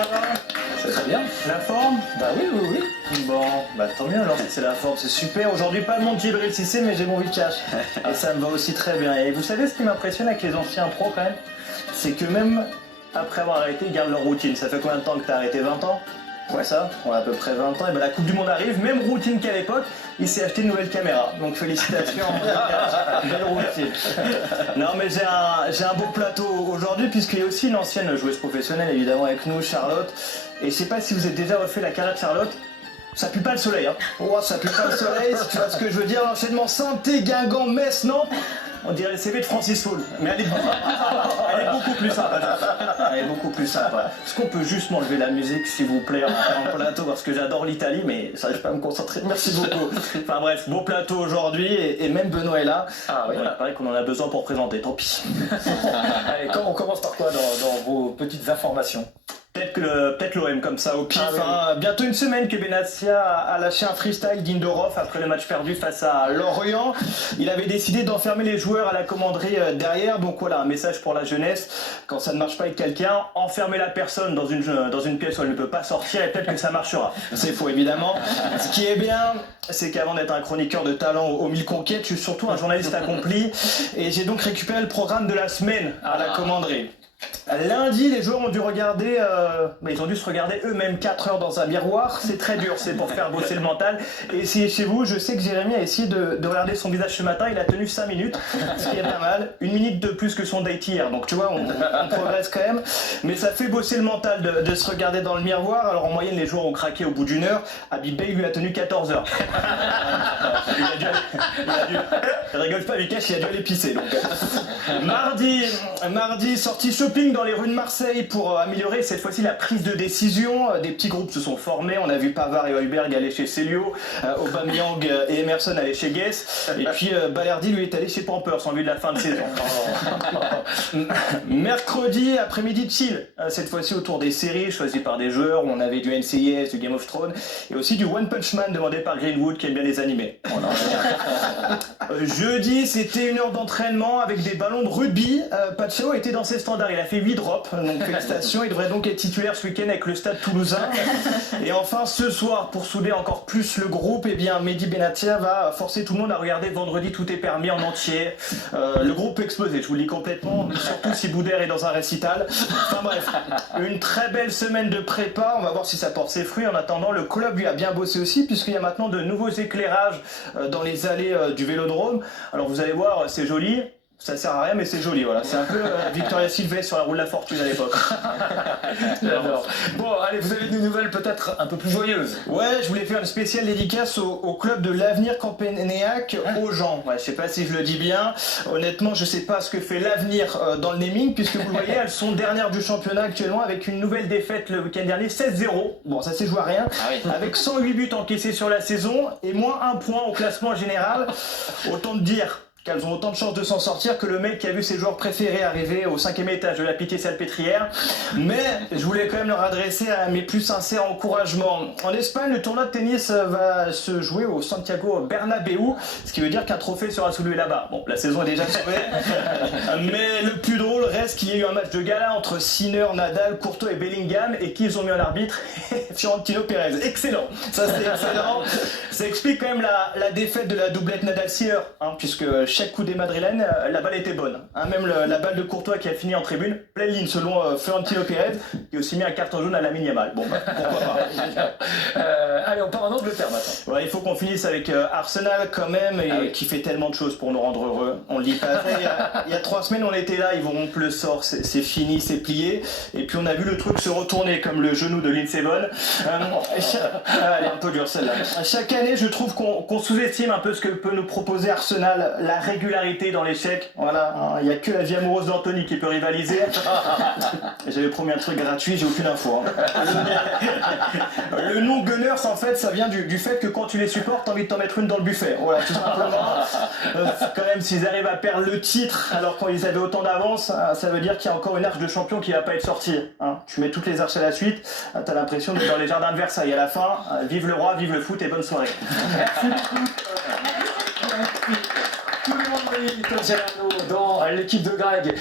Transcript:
ça va? C'est très bien. La forme? Bah oui. Bon, bah tant mieux alors, c'est la forme, c'est super. Aujourd'hui, pas le monde Djibril Cissé, mais j'ai mon Vicach. Et ça me va aussi très bien. Et vous savez ce qui m'impressionne avec les anciens pros quand même? C'est que même après avoir arrêté, ils gardent leur routine. Ça fait combien de temps que t'as arrêté? 20 ans? Ouais, ça, on a à peu près 20 ans. Et ben la Coupe du Monde arrive, même routine qu'à l'époque, il s'est acheté une nouvelle caméra. Donc félicitations, belle routine. Non, mais j'ai un beau plateau aujourd'hui, puisqu'il y a aussi une ancienne joueuse professionnelle, évidemment, avec nous, Charlotte. Et je sais pas si vous avez déjà refait la carrière de Charlotte. Ça pue pas le soleil, hein. Oh, ça pue pas le soleil, si tu vois ce que je veux dire. L'enchaînement Saint-Étienne, Guingamp, Metz, Nantes. On dirait le CV de Francis Hall. Mais elle est beaucoup plus sympa. Elle est beaucoup plus sympa. Est-ce qu'on peut juste m'enlever la musique, s'il vous plaît, en plateau, parce que j'adore l'Italie, mais ça n'arrive pas à me concentrer. Merci beaucoup. Enfin bref, beau plateau aujourd'hui, et même Benoît est là. Ah oui. Voilà, pareil qu'on en a besoin pour présenter, tant pis. Allez, on commence par quoi dans vos petites informations? Peut-être l'OM comme ça au pif. Ah oui. Hein. Bientôt une semaine que Benassia a lâché un freestyle d'Indorov après le match perdu face à Lorient. Il avait décidé d'enfermer les joueurs à la commanderie derrière. Donc voilà, un message pour la jeunesse. Quand ça ne marche pas avec quelqu'un, enfermer la personne dans une pièce où elle ne peut pas sortir et peut-être que ça marchera. C'est faux évidemment. Ce qui est bien, c'est qu'avant d'être un chroniqueur de talent aux 1000 conquêtes, je suis surtout un journaliste accompli. Et j'ai donc récupéré le programme de la semaine à la commanderie. Lundi, les joueurs ont dû regarder, ils ont dû se regarder eux-mêmes 4 heures dans un miroir. C'est très dur, c'est pour faire bosser le mental. Et essayez chez vous, je sais que Jérémy a essayé de regarder son visage ce matin, il a tenu 5 minutes, ce qui est pas mal. 1 minute de plus que son date hier, donc tu vois, on progresse quand même. Mais ça fait bosser le mental de se regarder dans le miroir. Alors en moyenne, les joueurs ont craqué au bout d'1 heure. Habib Bey lui a tenu 14 heures. Rigole pas, Vikash, il a dû aller pisser. Donc. Mardi, sortie shopping dans les rues de Marseille pour améliorer cette fois-ci la prise de décision. Des petits groupes se sont formés. On a vu Pavard et Højbjerg aller chez Célio, Aubameyang et Emerson aller chez Guess. Et puis Balerdi lui est allé chez Pampers en vue de la fin de saison. Mercredi après-midi chill. Cette fois-ci autour des séries choisies par des joueurs. On avait du NCIS, du Game of Thrones et aussi du One Punch Man demandé par Greenwood qui aime bien les animés. Jeudi, c'était 1 heure d'entraînement avec des ballons de rugby. Pacho était dans ses standards, il a fait 8 drops, donc félicitations, il devrait donc être titulaire ce week-end avec le Stade Toulousain. Et enfin ce soir, pour souder encore plus le groupe, eh bien Mehdi Benatia va forcer tout le monde à regarder Vendredi tout est permis en entier. Le groupe peut exploser, je vous le dis complètement, surtout si Boudère est dans un récital. Enfin bref, une très belle semaine de prépa, on va voir si ça porte ses fruits. En attendant, le club lui a bien bossé aussi, puisqu'il y a maintenant de nouveaux éclairages dans les allées du Vélodrome. Alors vous allez voir, c'est joli. Ça sert à rien, mais c'est joli, voilà. C'est un peu Victoria Silvestre sur la roue de la fortune à l'époque. J'adore. Bon, allez, vous avez des nouvelles peut-être un peu plus joyeuses. Ouais, je voulais faire une spéciale dédicace au club de l'Avenir Campénéac aux gens. Ouais, je sais pas si je le dis bien. Honnêtement, je sais pas ce que fait l'Avenir dans le naming, puisque vous le voyez, elles sont dernières du championnat actuellement avec une nouvelle défaite le week-end dernier, 16-0. Bon, ça s'est joué à rien. Ah oui. Avec 108 buts encaissés sur la saison et moins 1 point au classement général. Autant te dire qu'elles ont autant de chances de s'en sortir que le mec qui a vu ses joueurs préférés arriver au 5e étage de la Pitié-Salpêtrière. Mais je voulais quand même leur adresser mes plus sincères encouragements. En Espagne, le tournoi de tennis va se jouer au Santiago Bernabéu, ce qui veut dire qu'un trophée sera soulevé là-bas. Bon, la saison est déjà sauvée. Mais le plus drôle reste qu'il y ait eu un match de gala entre Sinner, Nadal, Courtois et Bellingham, et qui ils ont mis en arbitre? Fiorentino Pérez. Excellent. Ça c'est excellent. Ça explique quand même la défaite de la doublette Nadal-Sinner, hein, puisque chaque coup des Madrilènes, la balle était bonne. Hein, même la balle de Courtois qui a fini en tribune, pleine ligne selon Fiorentino Pérez, qui a aussi mis un carton jaune à Lamine Yamal. Bon, bah, pourquoi pas. Allez, on part en Angleterre maintenant. Ouais, il faut qu'on finisse avec Arsenal quand même, et qui fait tellement de choses pour nous rendre heureux. On le dit pas. Il y a 3 semaines, on était là, ils vont rompre le sort, c'est fini, c'est plié. Et puis on a vu le truc se retourner comme le genou de Lindsey Vonn. Elle est un peu dure celle-là. Chaque année, je trouve qu'on sous-estime un peu ce que peut nous proposer Arsenal. La régularité dans l'échec, voilà, il n'y a que la vie amoureuse d'Anthony qui peut rivaliser. J'avais promis un truc gratuit, j'ai aucune info. Hein. Le nom Gunners, en fait, ça vient du fait que quand tu les supportes, t'as envie de t'en mettre une dans le buffet. Voilà, tout simplement. Quand même, s'ils arrivent à perdre le titre alors qu'ils avaient autant d'avance, ça veut dire qu'il y a encore une arche de champion qui va pas être sortie. Hein. Tu mets toutes les arches à la suite, t'as l'impression d'être dans les jardins de Versailles. À la fin, vive le roi, vive le foot et bonne soirée. Tout le monde dit Tony Gelano dans l'équipe de Greg.